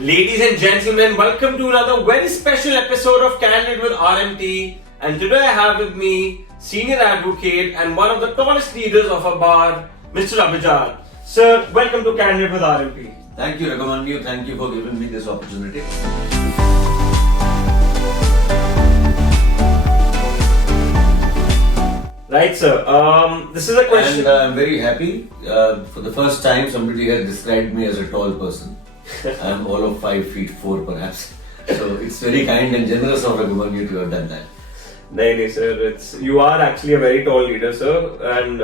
Ladies and gentlemen, welcome to another very special episode of Candid with RMT. And today I have with me senior advocate and one of the tallest leaders of our bar, Mr. Abhijat. Sir, welcome to Candid with RMT. Thank you, Raghumanyu. Thank you for giving me this opportunity. Right, sir. This is a question. And I'm very happy. For the first time, somebody has described me as a tall person. I'm all of 5 feet 4, perhaps. So it's very kind and generous of Raghumanyu to have done that. No, sir. You are actually a very tall leader, sir, and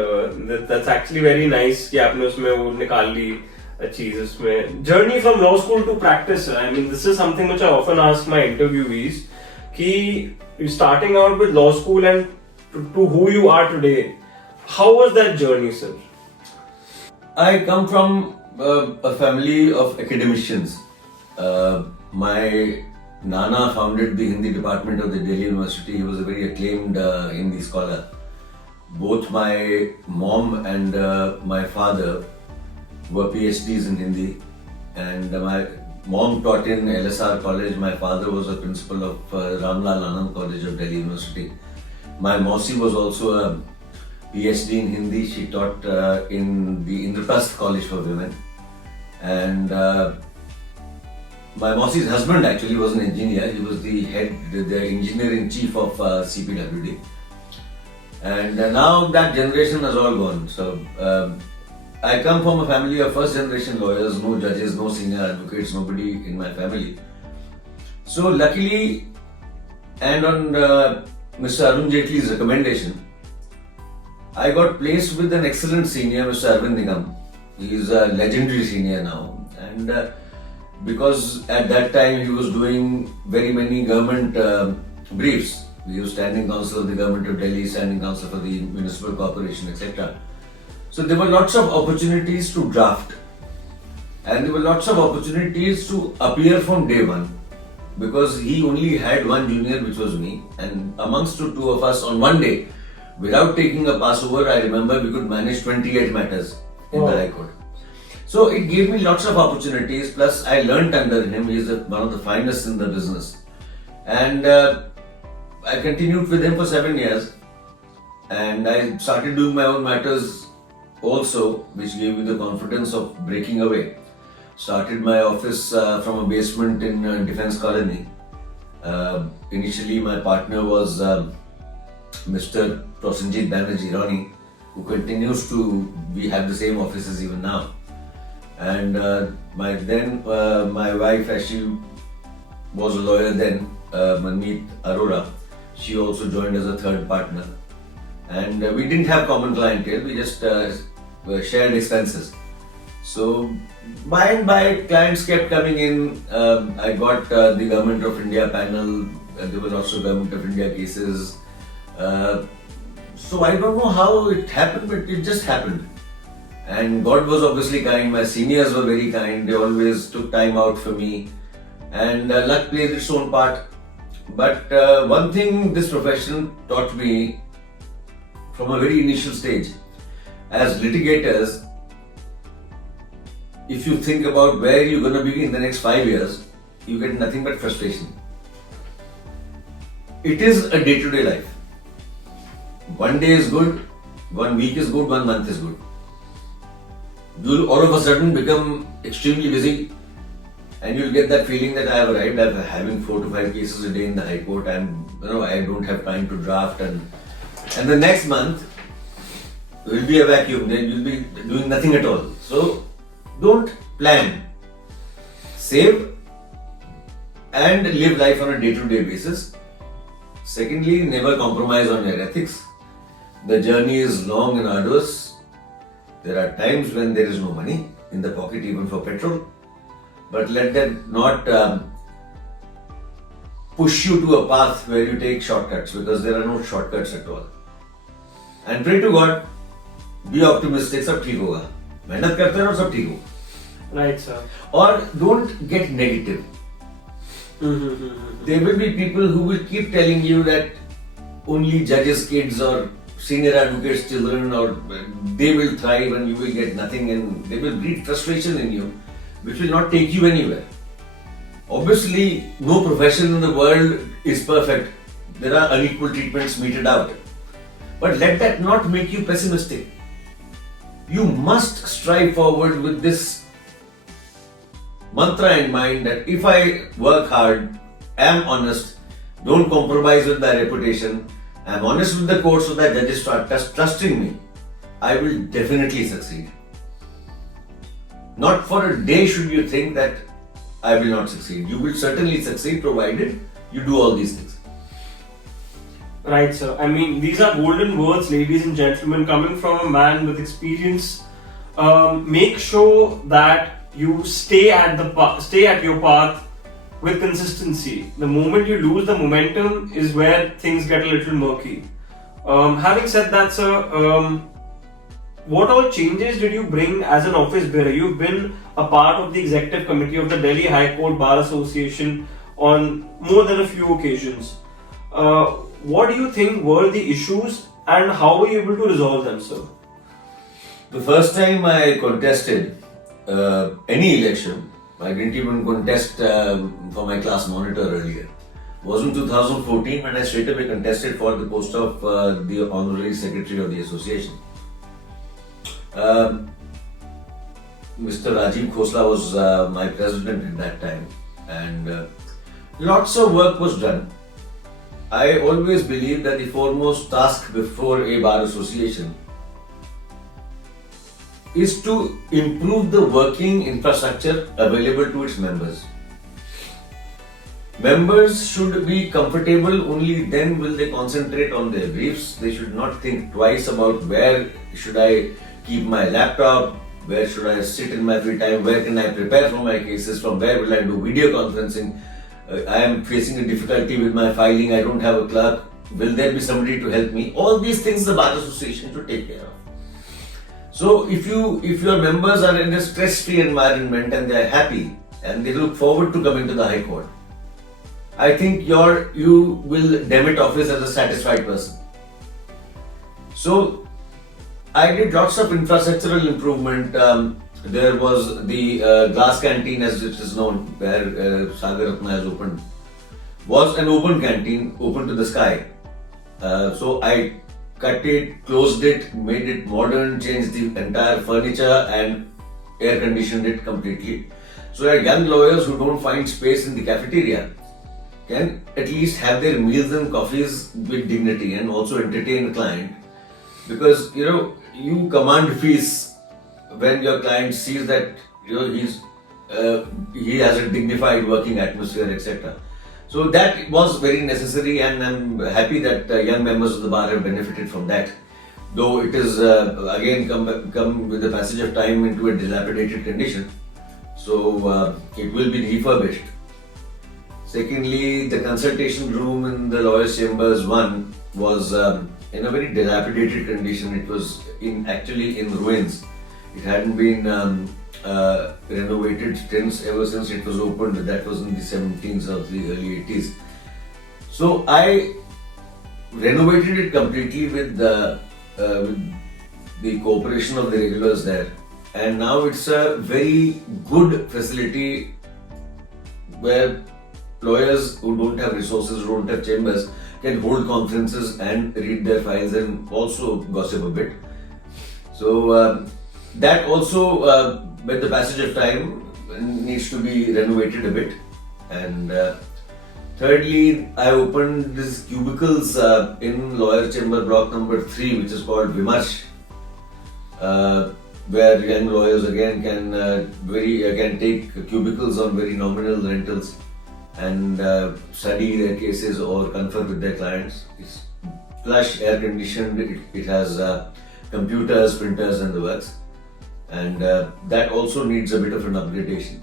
that's actually very nice कि आपने उसमें वो निकाल ली चीज उसमें. Journey from law school to practice. I mean, this is something which I often ask my interviewees. कि starting out with law school and to who you are today, how was that journey, sir? I come from a family of academicians. My Nana founded the Hindi department of the Delhi University. He was a very acclaimed Hindi scholar. Both my mom and my father were PhDs in Hindi, and my mom taught in LSR College. My father was a principal of Ramlal Anand College of Delhi University. My Mausi was also a PhD in Hindi. She taught in the Indraprasth College for Women, and my Mausi's husband actually was an engineer. He was the engineer-in-chief of CPWD. And now that generation has all gone. So I come from a family of first-generation lawyers, no judges, no senior advocates, nobody in my family. So luckily, and on Mr. Arun Jaitley's recommendation, I got placed with an excellent senior, Mr. Arvind Nigam. He is a legendary senior now. And because at that time he was doing very many government briefs. He was standing counsel of the government of Delhi, standing counsel for the municipal corporation, etc. So there were lots of opportunities to draft, and there were lots of opportunities to appear from day one, because he only had one junior, which was me, and amongst the two of us on one day, without taking a passover, I remember we could manage 28 matters in the High Court. So it gave me lots of opportunities, plus I learnt under him. He is one of the finest in the business. And I continued with him for 7 years, and I started doing my own matters also, which gave me the confidence of breaking away. Started my office from a basement in Defence Colony. Initially my partner was Mr. Prosenjit Banerjee Rani, who continues to have the same offices even now. And my wife, as she was a lawyer then, Manmeet Arora, she also joined as a third partner. And we didn't have common clientele, we just shared expenses. So by and by, clients kept coming in. I got the Government of India panel, there were lots of Government of India cases. So I don't know how it happened, but it just happened. And God was obviously kind, my seniors were very kind, they always took time out for me, and luck played its own part. But one thing this profession taught me from a very initial stage, as litigators, if you think about where you're going to be in the next 5 years, you get nothing but frustration. It is a day-to-day life. One day is good, 1 week is good, 1 month is good. You'll all of a sudden become extremely busy, and you'll get that feeling that I have arrived. I'm having 4 to 5 cases a day in the High Court. I don't have time to draft, and the next month will be a vacuum. Then you'll be doing nothing at all. So don't plan. Save and live life on a day-to-day basis. Secondly, never compromise on your ethics. The journey is long and arduous. There are times when there is no money in the pocket even for petrol, but let that not push you to a path where you take shortcuts, because there are no shortcuts at all. And pray to God, be optimistic, सब ठीक होगा. मेहनत करते रहो, सब ठीक होगा. Right, sir. Or don't get negative. There will be people who will keep telling you that only judges' kids or senior advocates' children, or they will thrive and you will get nothing, and they will breed frustration in you, which will not take you anywhere. Obviously, no profession in the world is perfect. There are unequal treatments meted out. But let that not make you pessimistic. You must strive forward with this mantra in mind that if I work hard, am honest, don't compromise with my reputation, am honest with the court so that judges start trusting me, I will definitely succeed. Not for a day should you think that I will not succeed. You will certainly succeed provided you do all these things. Right, sir. I mean, these are golden words, ladies and gentlemen, coming from a man with experience. Make sure that you stay at your path with consistency. The moment you lose the momentum is where things get a little murky. Having said that, sir, what all changes did you bring as an office bearer? You've been a part of the executive committee of the Delhi High Court Bar Association on more than a few occasions. What do you think were the issues and how were you able to resolve them, sir? The first time I contested any election, I didn't even contest for my class monitor earlier, was in 2014 when I straight away contested for the post of the Honorary Secretary of the Association. Mr. Rajiv Khosla was my president at that time, and lots of work was done. I always believe that the foremost task before a bar association is to improve the working infrastructure available to its members. Members should be comfortable, only then will they concentrate on their briefs. They should not think twice about where should I keep my laptop, where should I sit in my free time, where can I prepare for my cases, from where will I do video conferencing. I am facing a difficulty with my filing, I don't have a clerk, will there be somebody to help me? All these things the Bar Association should take care of. So if your members are in a stress-free environment and they are happy and they look forward to coming to the High Court, I think you will demit office as a satisfied person. So I did lots of infrastructural improvement. There was the glass canteen, as it is known, where Sagar Ratna has opened, was an open canteen, open to the sky. So I cut it, closed it, made it modern, changed the entire furniture and air conditioned it completely. So that young lawyers who don't find space in the cafeteria can at least have their meals and coffees with dignity and also entertain the client. Because you command fees when your client sees that he has a dignified working atmosphere, etc. So that was very necessary, and I'm happy that young members of the bar have benefited from that. Though it is again come with the passage of time into a dilapidated condition, so it will be refurbished. Secondly, the consultation room in the lawyers' chambers 1 was in a very dilapidated condition. It was actually in ruins. It hadn't been renovated ever since it was opened. That was in the 70s or the early 80s. So I renovated it completely with the cooperation of the regulars there, and now it's a very good facility where lawyers who don't have resources, who don't have chambers, can hold conferences and read their files and also gossip a bit. So that also, with the passage of time, needs to be renovated a bit. And thirdly, I opened these cubicles in lawyer chamber block number 3, which is called Vimarsh, where young lawyers again can take cubicles on very nominal rentals and study their cases or confer with their clients. It's plush, air conditioned, it has computers, printers and the works, and that also needs a bit of an upgradation.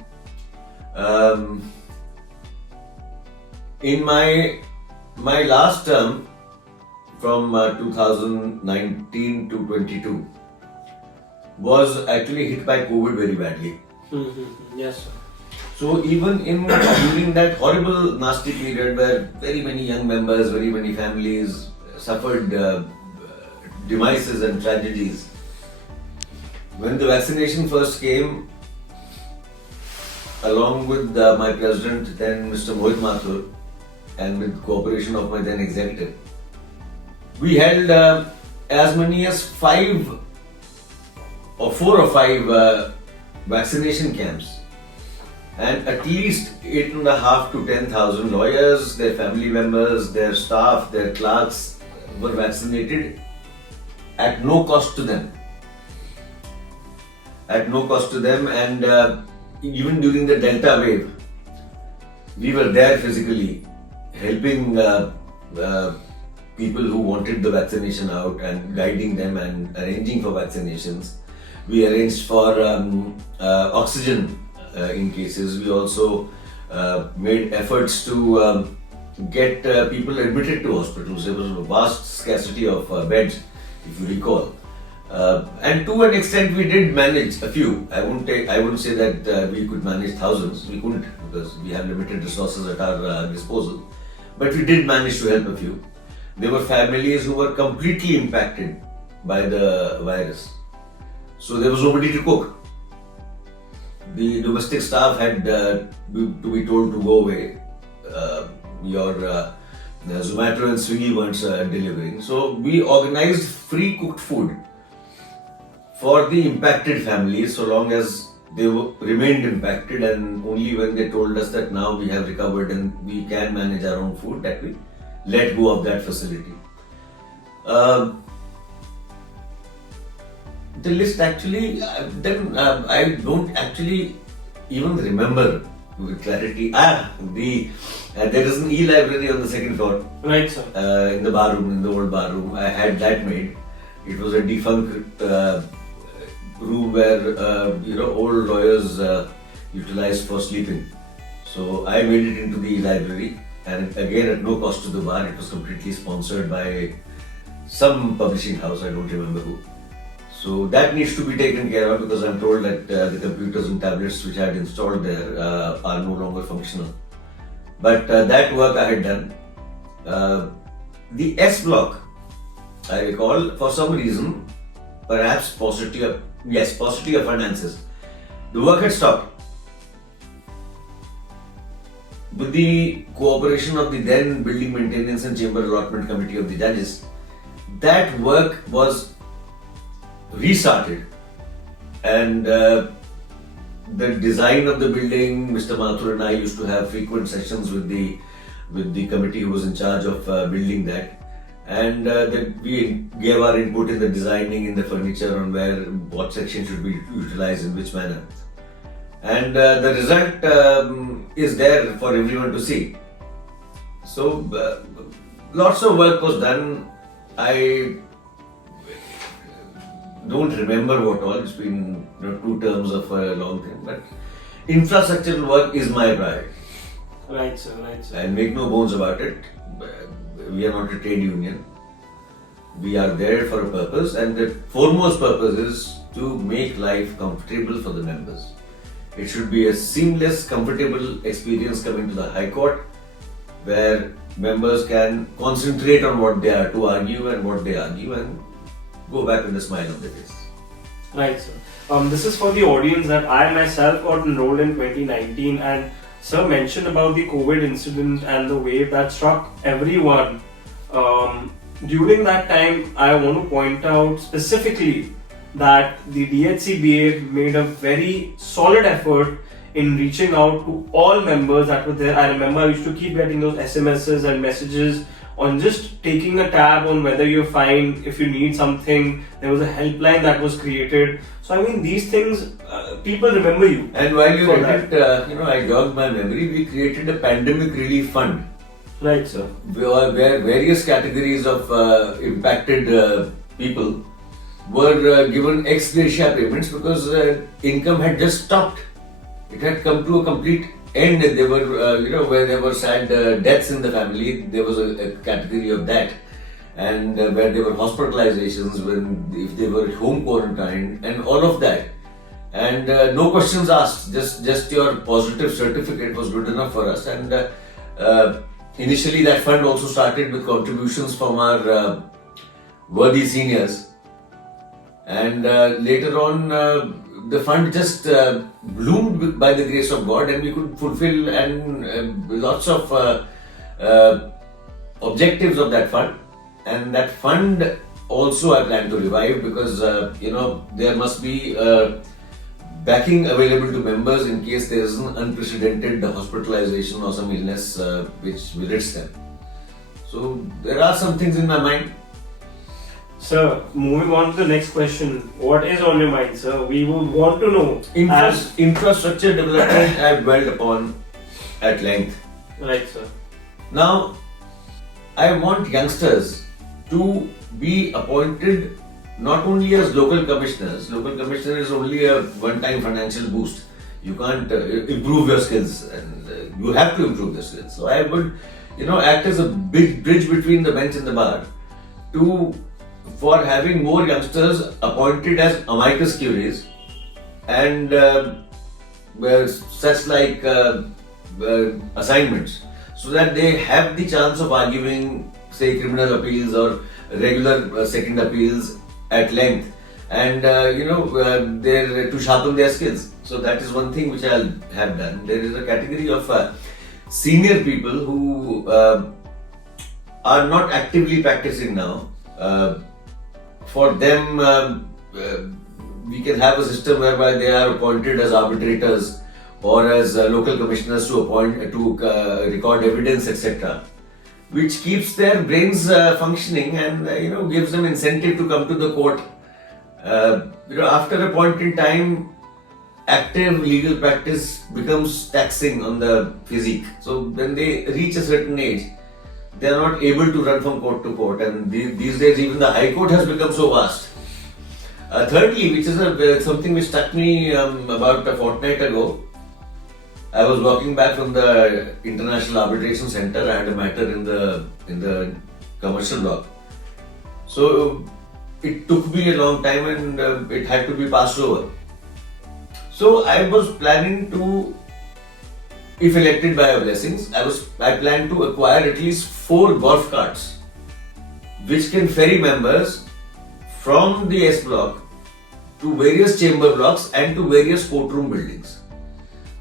In my last term, from 2019 to 22, was actually hit by COVID very badly. Yes, sir. So even during that horrible, nasty period where very many young members, very many families suffered demises and tragedies, when the vaccination first came, along with my president, then Mr. Mohit Mathur, and with cooperation of my then executive, we held as many as 4 or 5 vaccination camps. And at least 8,500 to 10,000 lawyers, their family members, their staff, their clerks were vaccinated at no cost to them. At no cost to them, and even during the Delta wave, we were there physically helping people who wanted the vaccination out and guiding them and arranging for vaccinations. We arranged for oxygen in cases. We also made efforts to get people admitted to hospitals. There was a vast scarcity of beds, if you recall. And to an extent, we did manage a few. I wouldn't say that we could manage thousands. We couldn't, because we have limited resources at our disposal. But we did manage to help a few. There were families who were completely impacted by the virus. So there was nobody to cook. The domestic staff had to be told to go away. Your Zomato and Swiggy weren't delivering. So we organized free cooked food for the impacted families, so long as they remained impacted, and only when they told us that now we have recovered and we can manage our own food, that we let go of that facility. The list actually, then I don't actually even remember with clarity. There is an e-library on the second floor. Right, sir. In the bar room, in the old bar room. I had that made. It was a defunct room where old lawyers utilized for sleeping. So I made it into the library, and again at no cost to the bar. It was completely sponsored by some publishing house, I don't remember who. So that needs to be taken care of, because I'm told that the computers and tablets which I had installed there are no longer functional. But that work I had done. The S block, I recall, for some reason, perhaps paucity of finances, the work had stopped. With the cooperation of the then Building Maintenance and Chamber Allotment Committee of the Judges, that work was restarted, and the design of the building, Mr. Mathur and I used to have frequent sessions with the committee who was in charge of building that, and we gave our input in the designing, in the furniture, on what section should be utilized in which manner, and the result is there for everyone to see. So lots of work was done. I don't remember what all. It's been 2 terms of a long thing, but infrastructural work is my priority. Right, sir. Right, sir. And make no bones about it. We are not a trade union. We are there for a purpose, and the foremost purpose is to make life comfortable for the members. It should be a seamless, comfortable experience coming to the High Court, where members can concentrate on what they are to argue and what they argue, and go back with a smile on their face. Right, sir. This is for the audience that I myself got enrolled in 2019, and sir mentioned about the COVID incident and the wave that struck everyone. During that time, I want to point out specifically that the DHCBA made a very solid effort in reaching out to all members that were there. I remember I used to keep getting those SMSs and messages on just taking a tab on whether you're fine, if you need something. There was a helpline that was created. So I mean, these things, people remember you. And while you read it, I jogged my memory, we created a pandemic relief fund. Right, sir. Where various categories of impacted people were given ex gratia payments, because income had just stopped. It had come to a complete end. There were, where there were sad deaths in the family, there was a category of that, and where there were hospitalizations, if they were home quarantined, and all of that, and no questions asked. Just your positive certificate was good enough for us. And initially, that fund also started with contributions from our worthy seniors, and later on, the fund just bloomed by the grace of God, and we could fulfill and lots of objectives of that fund. And that fund also I plan to revive, because there must be backing available to members in case there is an unprecedented hospitalization or some illness which will risk them. So there are some things in my mind. Sir, moving on to the next question. What is on your mind, sir? We would want to know. Infrastructure development I have dwelt upon at length. Right, sir. Now, I want youngsters to be appointed not only as local commissioners. Local commissioner is only a one-time financial boost. You can't improve your skills, and you have to improve your skills. So I would, act as a big bridge between the bench and the bar for having more youngsters appointed as amicus curiae and such like assignments, so that they have the chance of arguing, say, criminal appeals or regular second appeals at length, and to sharpen their skills. So that is one thing which I'll have done. There is a category of senior people who are not actively practicing now. For them, we can have a system whereby they are appointed as arbitrators or as local commissioners to record evidence, etc., which keeps their brains functioning and gives them incentive to come to the court. After a point in time, active legal practice becomes taxing on the physique. So when they reach a certain age, they are not able to run from court to court, and these days even the High Court has become so vast. Thirdly, which is something which struck me about a fortnight ago, I was walking back from the International Arbitration Center. I had a matter in the commercial block. So it took me a long time, and it had to be passed over. So I was planning to, if elected by your blessings, I plan to acquire at least 4 golf carts which can ferry members from the S block to various chamber blocks and to various courtroom buildings.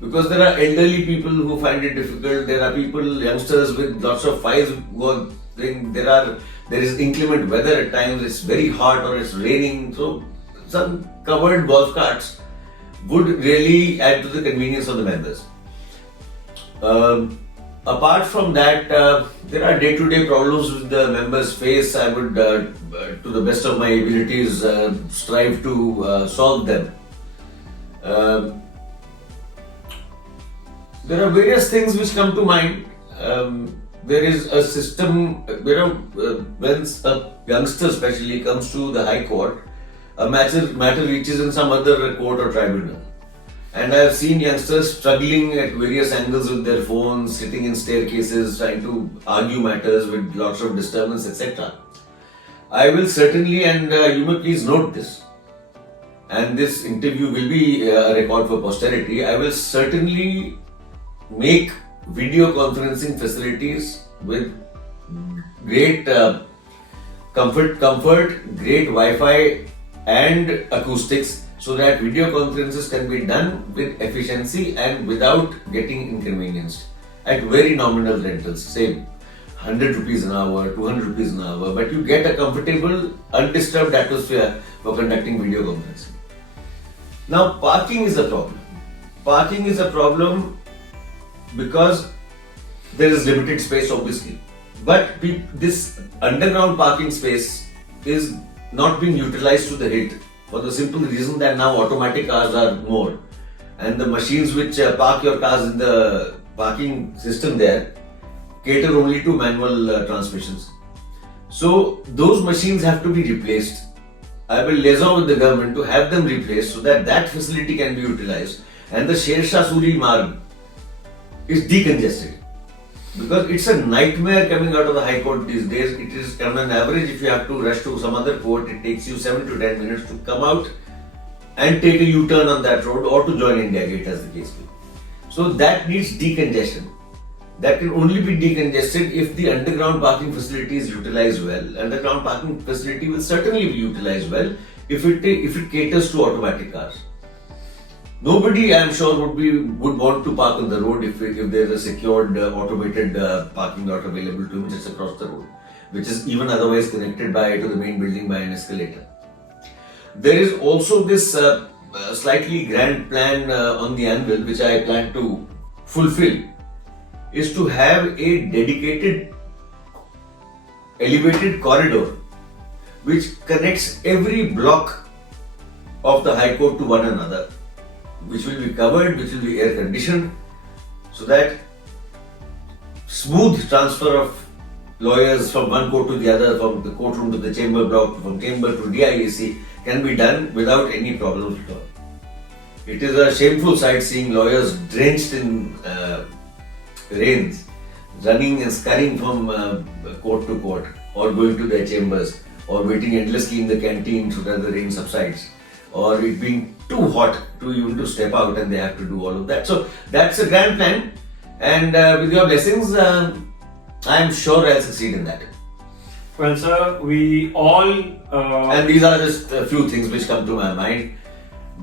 Because there are elderly people who find it difficult, there are youngsters with lots of files going, there is inclement weather at times, it's very hot or it's raining, so some covered golf carts would really add to the convenience of the members. Apart from that, there are day-to-day problems which the members face. I would, to the best of my abilities, strive to solve them. There are various things which come to mind. There is a system, when a youngster especially comes to the High Court, a matter reaches in some other court or tribunal. And I have seen youngsters struggling at various angles with their phones, sitting in staircases, trying to argue matters with lots of disturbance, etc. I will certainly, and you may please note this, and this interview will be a record for posterity, I will certainly make video conferencing facilities with great comfort, great Wi-Fi and acoustics, so that video conferences can be done with efficiency and without getting inconvenienced at very nominal rentals, say 100 rupees an hour, 200 rupees an hour, but you get a comfortable, undisturbed atmosphere for conducting video conferencing. Now, parking is a problem. Parking is a problem because there is limited space, obviously. But this underground parking space is not being utilized to the hilt, for the simple reason that now automatic cars are more, and the machines which park your cars in the parking system there cater only to manual transmissions. So those machines have to be replaced. I will liaison with the government to have them replaced so that that facility can be utilized and the Sher Shah Suri Marg is decongested. Because it's a nightmare coming out of the High Court these days. It is on an average, if you have to rush to some other court, it takes you 7 to 10 minutes to come out and take a U-turn on that road or to join India Gate, as the case may be. So that needs decongestion. That can only be decongested if the underground parking facility is utilized well. Underground parking facility will certainly be utilized well if it caters to automatic cars. Nobody, I'm sure, would want to park on the road if there's a secured, automated parking lot available to him just across the road, which is even otherwise connected to the main building by an escalator. There is also this slightly grand plan on the anvil, which I plan to fulfill, is to have a dedicated elevated corridor which connects every block of the High Court to one another, which will be covered, which will be air conditioned, so that smooth transfer of lawyers from one court to the other, from the courtroom to the chamber block, from chamber to DIAC, can be done without any problems at all. It is a shameful sight seeing lawyers drenched in rains, running and scurrying from court to court, or going to their chambers, or waiting endlessly in the canteen so that the rain subsides, or it being too hot to even to step out and they have to do all of that. So that's a grand plan, and with your blessings, I am sure I'll succeed in that. Well, sir, we all... And these are just a few things which come to my mind.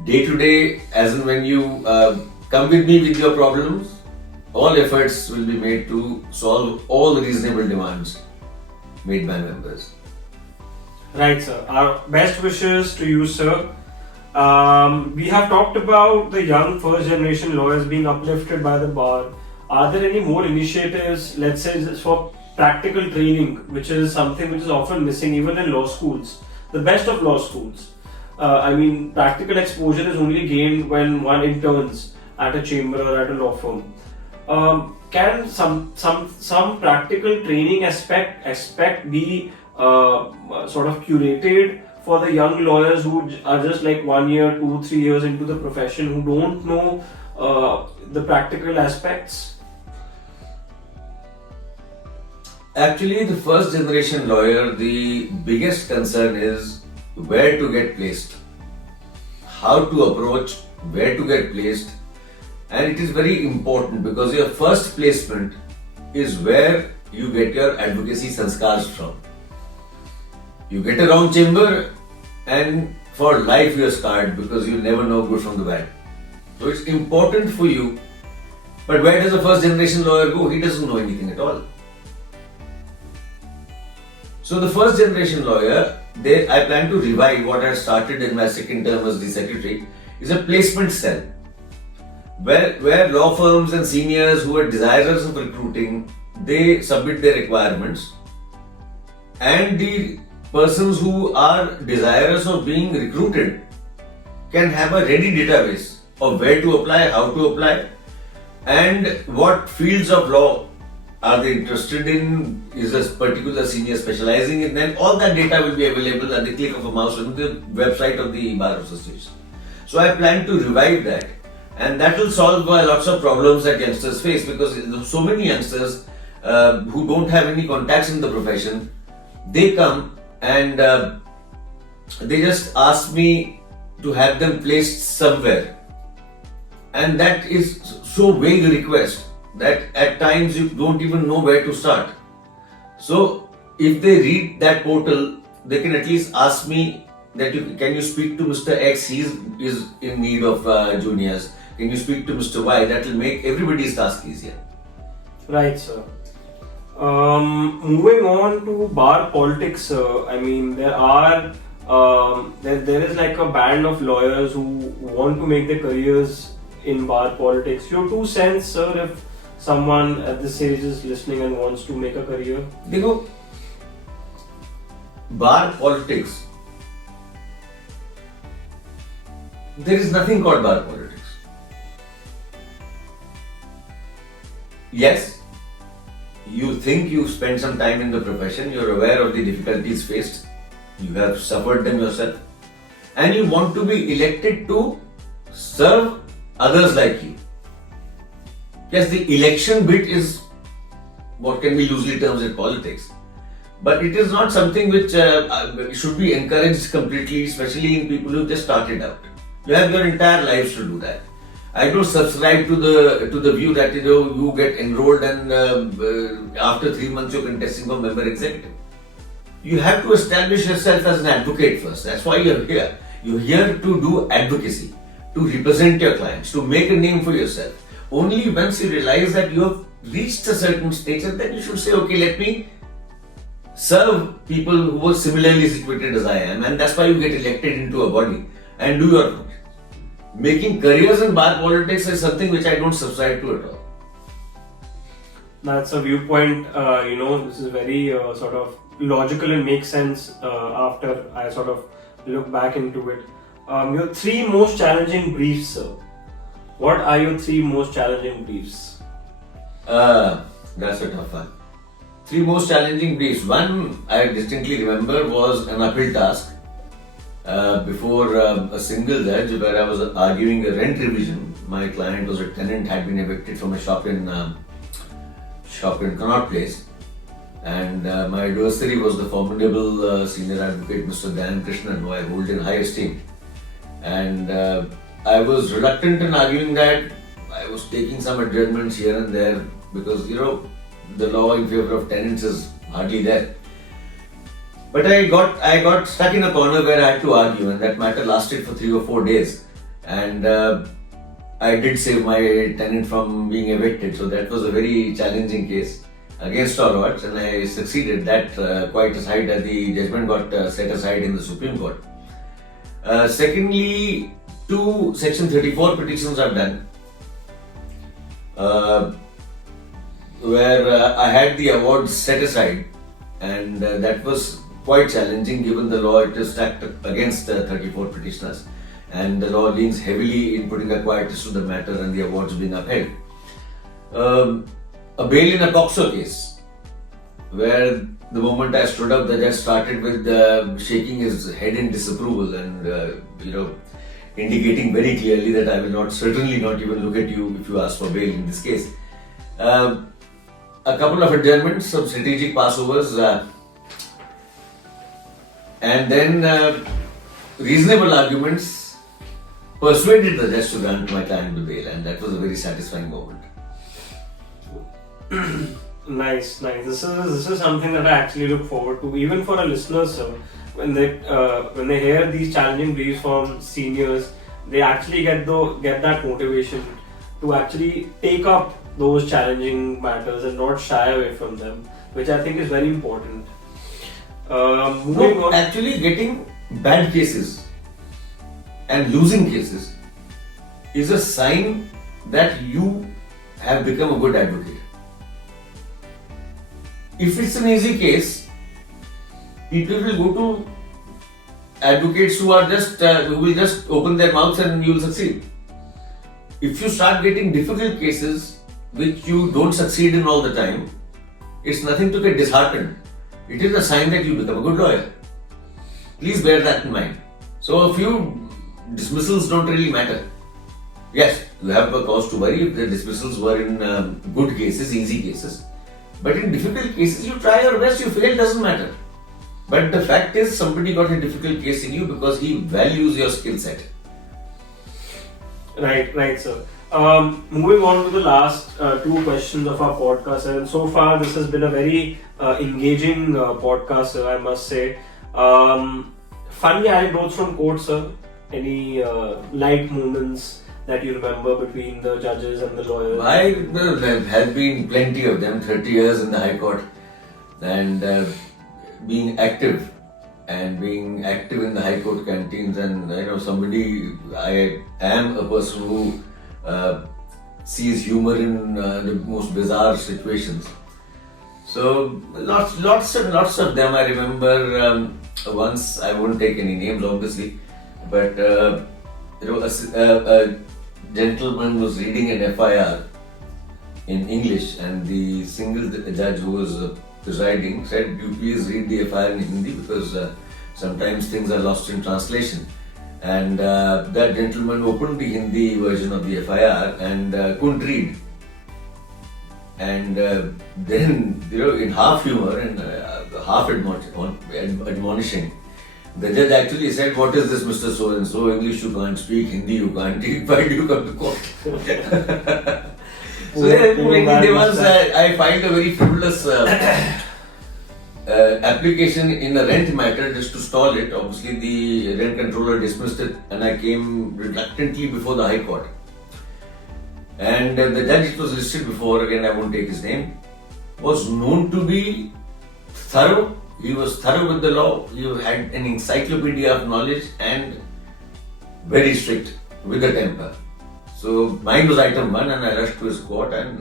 Day to day, as and when you come with me with your problems, all efforts will be made to solve all the reasonable demands made by members. Right, sir. Our best wishes to you, sir. We have talked about the young first generation lawyers being uplifted by the bar. Are there any more initiatives, let's say, for practical training, which is something which is often missing even in law schools, the best of law schools? Practical exposure is only gained when one interns at a chamber or at a law firm. Can some practical training aspect be sort of curated for the young lawyers who are just like 1 year, 2, 3 years into the profession, who don't know the practical aspects? Actually, the first generation lawyer, the biggest concern is where to get placed, how to approach, where to get placed, and it is very important because your first placement is where you get your advocacy sanskars from. You get a wrong chamber and for life you are scarred because you never know good from the bad. So it's important for you. But where does a first generation lawyer go? He doesn't know anything at all. So the first generation lawyer, I plan to revive what I started in my second term as the secretary, is a placement cell. Where law firms and seniors who are desirous of recruiting, they submit their requirements, and the persons who are desirous of being recruited can have a ready database of where to apply, how to apply, and what fields of law are they interested in, is a particular senior specializing in, then all that data will be available at the click of a mouse on the website of the Bar Association. So I plan to revive that, and that will solve lots of problems that youngsters face, because so many youngsters who don't have any contacts in the profession, they come and they just ask me to have them placed somewhere, and that is so vague a request that at times you don't even know where to start. So if they read that portal, they can at least ask me that can you speak to Mr. X, he is in need of juniors, can you speak to Mr. Y? That will make everybody's task easier. Right, sir. Moving on to bar politics, there are there is like a band of lawyers who want to make their careers in bar politics. Your 2 cents, sir, if someone at this age is listening and wants to make a career? Bar politics, there is nothing called bar politics. Yes, you think you've spent some time in the profession, you're aware of the difficulties faced, you have suffered them yourself, and you want to be elected to serve others like you. Yes, the election bit is what can be loosely termed as politics, but it is not something which should be encouraged completely, especially in people who just started out. You have your entire lives to do that. I don't subscribe to the view that you get enrolled and after 3 months you're contesting for member executive. You have to establish yourself as an advocate first. That's why you're here. You're here to do advocacy, to represent your clients, to make a name for yourself. Only once you realize that you have reached a certain stage, and then you should say, okay, let me serve people who are similarly situated as I am, and that's why you get elected into a body and do your function. Making careers in bar politics is something which I don't subscribe to at all. That's a viewpoint, this is very sort of logical and makes sense after I sort of look back into it. Your 3 most challenging briefs, sir. What are your 3 most challenging briefs? That's a tough one. 3 most challenging briefs. One I distinctly remember was an uphill task before a single judge where I was arguing a rent revision. My client was a tenant, had been evicted from a shop in Connaught Place, and my adversary was the formidable senior advocate Mr. Dan Krishnan, who I hold in high esteem. And I was reluctant in arguing that. I was taking some adjournments here and there because the law in favor of tenants is hardly there. But I got stuck in a corner where I had to argue, and that matter lasted for 3 or 4 days. And I did save my tenant from being evicted, so that was a very challenging case against all odds, and I succeeded. That quite aside that the judgment got set aside in the Supreme Court. Secondly, 2 Section 34 petitions I've done, where I had the awards set aside, and that was quite challenging given the law. It is stacked against 34 petitioners, and the law leans heavily in putting a quietus to the matter and the awards being upheld. A bail in a POCSO case, where the moment I stood up, the judge started with shaking his head in disapproval and indicating very clearly that I will certainly not even look at you if you ask for bail in this case. A couple of adjournments, some strategic passovers, and then reasonable arguments persuaded the judge to grant my client the bail, and that was a very satisfying moment. Nice. This is something that I actually look forward to, even for our listeners, sir. When they hear these challenging briefs from seniors, they actually get that motivation to actually take up those challenging matters and not shy away from them, which I think is very important. Moving on. Actually, getting bad cases and losing cases is a sign that you have become a good advocate. If it's an easy case, people will go to advocates who will just open their mouths and you will succeed. If you start getting difficult cases which you don't succeed in all the time, it's nothing to get disheartened. It is a sign that you become a good lawyer. Please bear that in mind. So a few dismissals don't really matter. Yes, you have a cause to worry if the dismissals were in good cases, easy cases. But in difficult cases, you try your best, you fail, doesn't matter. But the fact is, somebody got a difficult case in you because he values your skill set. Right, sir. Moving on to the last 2 questions of our podcast, and so far this has been a very engaging podcast, sir, I must say. Funny anecdotes from court, sir? Any light moments that you remember between the judges and the lawyers? There have been plenty of them, 30 years in the High Court, and being active in the High Court canteens, and I am a person who sees humor in the most bizarre situations. So lots of them. I remember once, I won't take any names obviously, but a gentleman was reading an FIR in English, and the single judge who was presiding said, "You please read the FIR in Hindi because sometimes things are lost in translation." And that gentleman opened the Hindi version of the FIR and couldn't read. And then, in half humor and half admonishing, the judge actually said, "What is this, Mr. So-and-so? English you can't speak, Hindi you can't read, why do you come to court?" So there was, I find a very frivolous application in a rent matter just to stall it. Obviously, the rent controller dismissed it, and I came reluctantly before the High Court. And the judge, it was listed before, again I won't take his name, was known to be thorough. He was thorough with the law. He had an encyclopedia of knowledge and very strict with the temper. So mine was item 1 and I rushed to his court and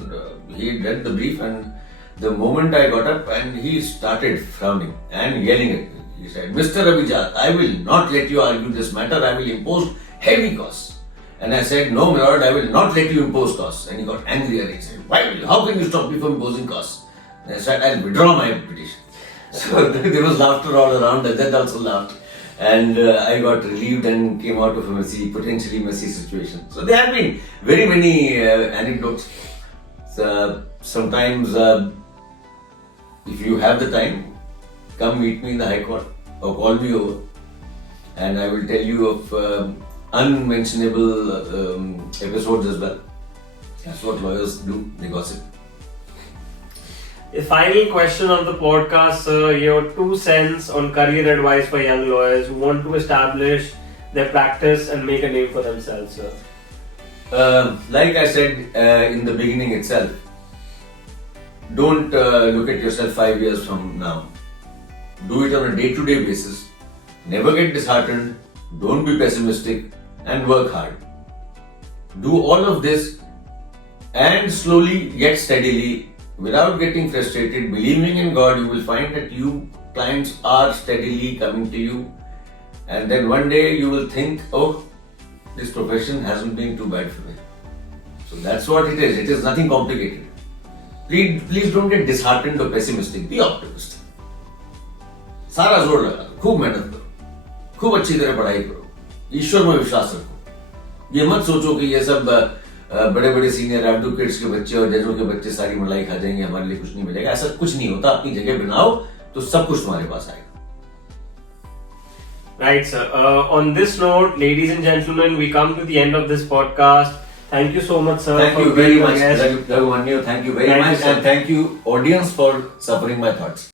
he read the brief, and the moment I got up and he started frowning and yelling at me. He said, "Mr. Abhijat, I will not let you argue this matter. I will impose heavy costs." And I said, "No, my lord, I will not let you impose costs." And he got angry and he said, "How can you stop me from imposing costs?" And I said, "I'll withdraw my petition." So there was laughter all around. The judge also laughed. And I got relieved and came out of a potentially messy situation. So there have been very many anecdotes. So, sometimes, if you have the time, come meet me in the High Court or call me over, and I will tell you of unmentionable episodes as well. That's what lawyers do, they gossip. The final question on the podcast, sir, your 2 cents on career advice for young lawyers who want to establish their practice and make a name for themselves, sir. Like I said in the beginning itself, don't look at yourself 5 years from now. Do it on a day-to-day basis. Never get disheartened. Don't be pessimistic and work hard. Do all of this and slowly yet steadily, without getting frustrated, believing in God, you will find that clients are steadily coming to you, and then one day you will think, "Oh, this profession hasn't been too bad for me." So that's what it is. It is nothing complicated. Please don't get disheartened or pessimistic. Be optimistic. सारा जोर लगा दो, खूब मेहनत करो, खूब अच्छी तरह पढ़ाई करो, ईश्वर में विश्वास रखो। ये मत सोचो कि ये सब बड़े बड़े सीनियर एडवोकेट्स के बच्चे और जजों के बच्चे सारी मलाई खा जाएंगे, हमारे लिए कुछ नहीं मिलेगा। ऐसा कुछ नहीं होता। अपनी जगह बनाओ तो सब कुछ तुम्हारे पास आएगा। Right, sir. On this note, ladies and gentlemen, we come to the end of this podcast. Thank you so much, sir. Thank you very much, Raghuvanyu. Thank you very much, and thank you, audience, for suffering my thoughts.